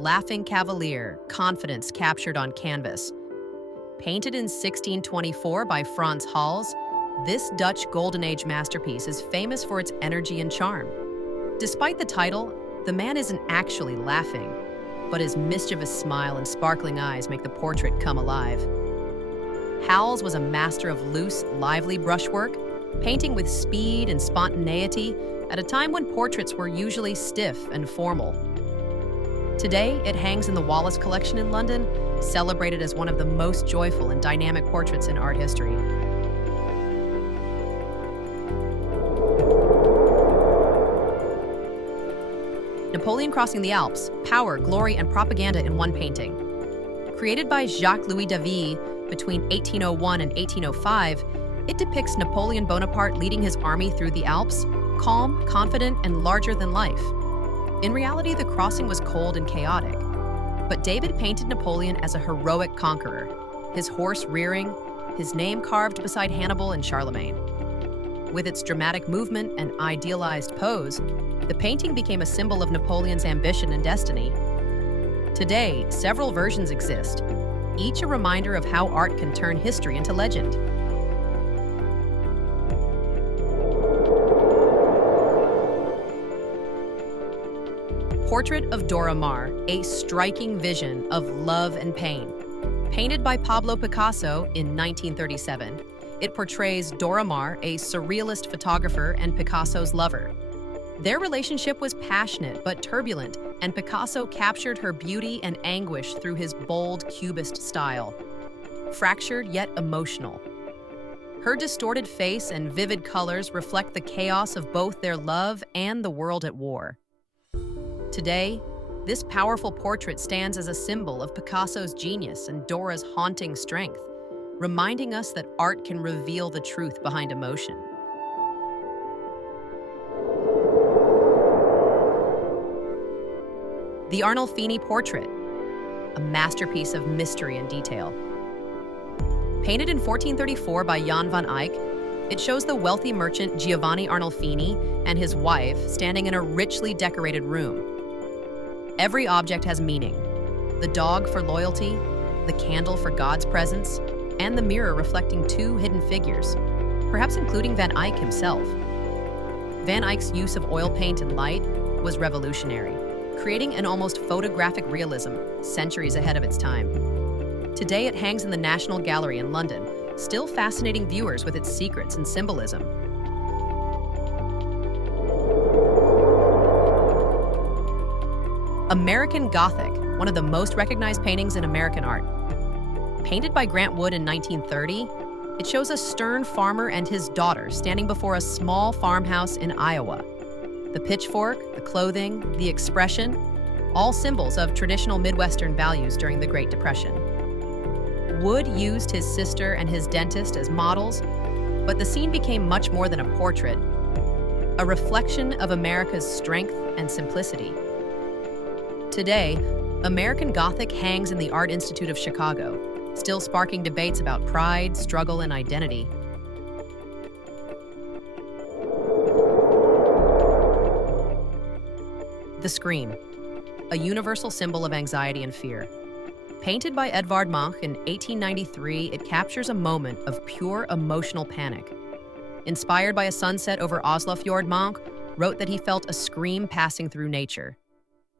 laughing cavalier, confidence captured on canvas. Painted in 1624 by Frans Hals, this Dutch Golden Age masterpiece is famous for its energy and charm. Despite the title, the man isn't actually laughing, but his mischievous smile and sparkling eyes make the portrait come alive. Hals was a master of loose, lively brushwork, painting with speed and spontaneity at a time when portraits were usually stiff and formal. Today, it hangs in the Wallace Collection in London, celebrated as one of the most joyful and dynamic portraits in art history. Napoleon Crossing the Alps, Power, Glory, and Propaganda in One Painting. Created by Jacques-Louis David between 1801 and 1805, it depicts Napoleon Bonaparte leading his army through the Alps, calm, confident, and larger than life. In reality, the crossing was cold and chaotic, but David painted Napoleon as a heroic conqueror, his horse rearing, his name carved beside Hannibal and Charlemagne. With its dramatic movement and idealized pose, the painting became a symbol of Napoleon's ambition and destiny. Today, several versions exist, each a reminder of how art can turn history into legend. Portrait of Dora Maar, a striking vision of love and pain. Painted by Pablo Picasso in 1937, it portrays Dora Maar, a surrealist photographer and Picasso's lover. Their relationship was passionate but turbulent, and Picasso captured her beauty and anguish through his bold Cubist style. Fractured yet emotional. Her distorted face and vivid colors reflect the chaos of both their love and the world at war. Today, this powerful portrait stands as a symbol of Picasso's genius and Dora's haunting strength, reminding us that art can reveal the truth behind emotion. The Arnolfini Portrait, a masterpiece of mystery and detail. Painted in 1434 by Jan van Eyck, it shows the wealthy merchant Giovanni Arnolfini and his wife standing in a richly decorated room. Every object has meaning: the dog for loyalty, the candle for God's presence, and the mirror reflecting two hidden figures, perhaps including Van Eyck himself. Van Eyck's use of oil paint and light was revolutionary, creating an almost photographic realism centuries ahead of its time. Today it hangs in the National Gallery in London, still fascinating viewers with its secrets and symbolism. American Gothic, one of the most recognized paintings in American art. Painted by Grant Wood in 1930, it shows a stern farmer and his daughter standing before a small farmhouse in Iowa. The pitchfork, the clothing, the expression, all symbols of traditional Midwestern values during the Great Depression. Wood used his sister and his dentist as models, but the scene became much more than a portrait, a reflection of America's strength and simplicity. Today, American Gothic hangs in the Art Institute of Chicago, still sparking debates about pride, struggle, and identity. The Scream, a universal symbol of anxiety and fear. Painted by Edvard Munch in 1893, it captures a moment of pure emotional panic. Inspired by a sunset over Oslofjord, Munch wrote that he felt a scream passing through nature.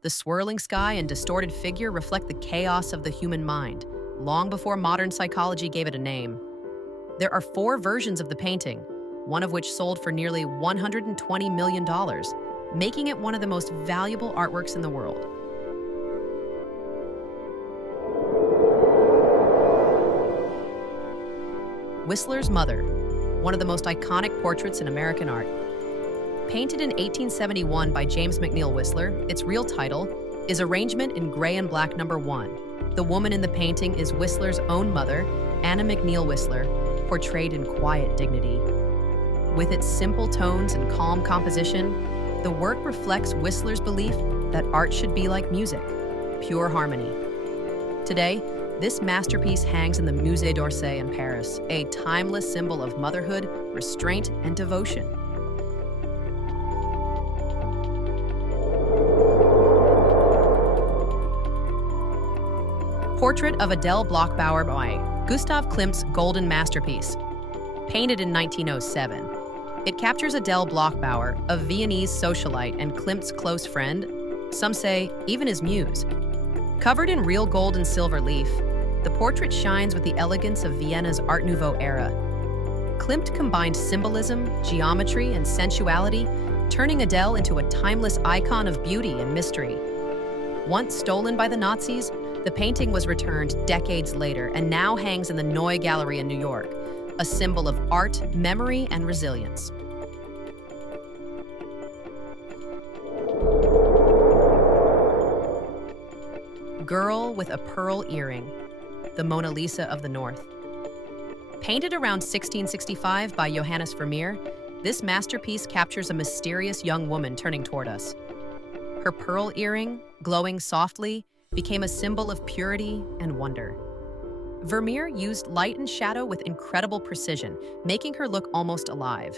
The swirling sky and distorted figure reflect the chaos of the human mind, long before modern psychology gave it a name. There are 4 versions of the painting, one of which sold for nearly $120 million, making it one of the most valuable artworks in the world. Whistler's Mother, one of the most iconic portraits in American art. Painted in 1871 by James McNeill Whistler, its real title is Arrangement in Gray and Black No. 1. The woman in the painting is Whistler's own mother, Anna McNeill Whistler, portrayed in quiet dignity. With its simple tones and calm composition, the work reflects Whistler's belief that art should be like music, pure harmony. Today, this masterpiece hangs in the Musée d'Orsay in Paris, a timeless symbol of motherhood, restraint, and devotion. Portrait of Adele Bloch-Bauer by Gustav Klimt's golden masterpiece. Painted in 1907, it captures Adele Bloch-Bauer, a Viennese socialite and Klimt's close friend, some say even his muse. Covered in real gold and silver leaf, the portrait shines with the elegance of Vienna's Art Nouveau era. Klimt combined symbolism, geometry, and sensuality, turning Adele into a timeless icon of beauty and mystery. Once stolen by the Nazis, the painting was returned decades later and now hangs in the Neue Gallery in New York, a symbol of art, memory, and resilience. Girl with a Pearl Earring, the Mona Lisa of the North. Painted around 1665 by Johannes Vermeer, this masterpiece captures a mysterious young woman turning toward us. Her pearl earring, glowing softly, became a symbol of purity and wonder. Vermeer used light and shadow with incredible precision, making her look almost alive.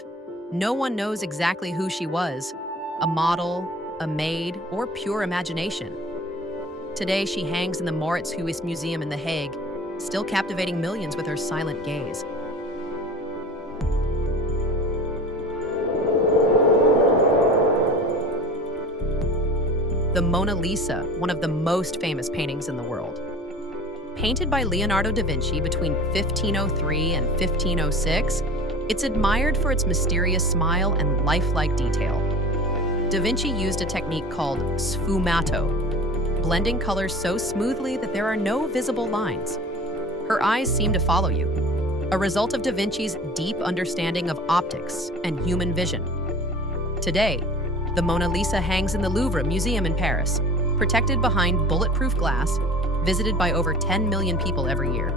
No one knows exactly who she was, a model, a maid, or pure imagination. Today, she hangs in the Mauritshuis Museum in The Hague, still captivating millions with her silent gaze. The Mona Lisa, one of the most famous paintings in the world. Painted by Leonardo da Vinci between 1503 and 1506, it's admired for its mysterious smile and lifelike detail. Da Vinci used a technique called sfumato, blending colors so smoothly that there are no visible lines. Her eyes seem to follow you, a result of Da Vinci's deep understanding of optics and human vision. Today, the Mona Lisa hangs in the Louvre Museum in Paris, protected behind bulletproof glass, visited by over 10 million people every year.